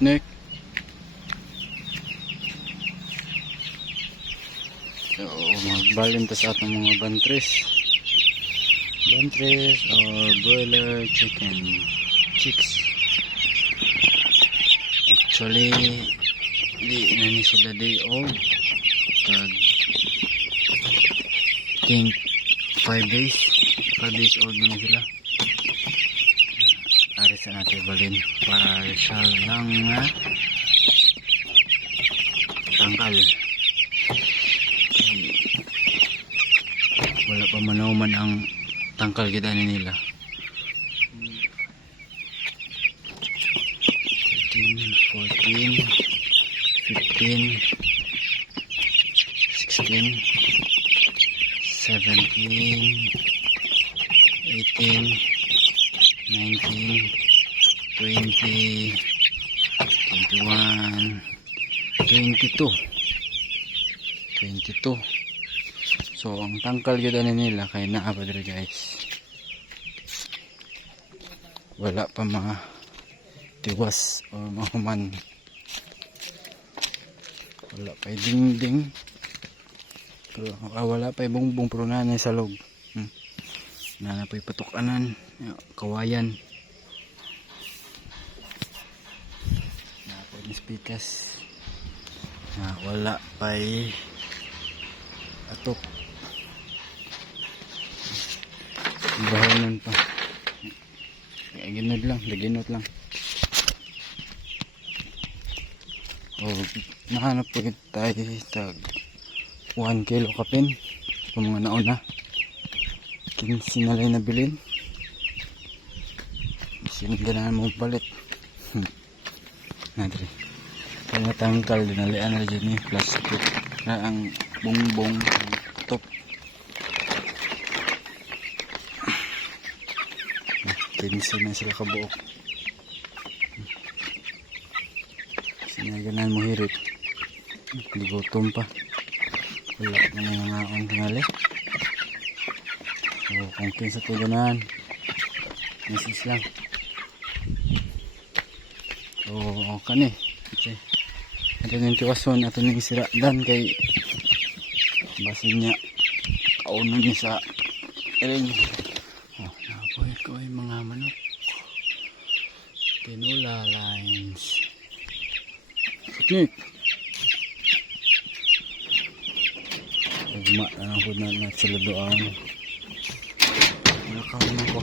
Nick. So, magbalin ta sa atong mga bantres. Bantres or broiler chicken. Chicks. Actually, di na ni sila day old. Kag think 5 days. 5 days old na sila. Ari sa natin balin para siya lang na tangkal. Wala pa manauman ang tangkal kita nila. 13, 14, 15, 16, 17, 18, 19, 20, 21, 22. So ang tangkal yun nila kay naa pa diri guys. Wala pa mga tiwas o mahuman. Wala pa dingding. Wala pa bungbong pero nanay sa loob. Nana pa patukanan, kawayan. Napod ni spikas. Wala pa atok. Bahanan pa. Ginod lang. Nahanap po tayo tag 1 kilo kapin. Kung mga nauna 15 na lang nabilin. Siniganahan mo balit. Nadri kaya natangkal dinalian na dyan yung plastic na ang bongbong top. Pinsin na sila kabuok. Siniganahan mo hirit. Ligutom pa. Wala na nangangaon tingali. So kung kinsa ito ganahan misis lang. So kani okay. Ito yung tiwason ato yung sira dan kay basin niya kaunon niya sa ring. Napoy ko ay mga manok. Tinula lines. Teknik. Ugma na po na sila doon. Nakaw na ko.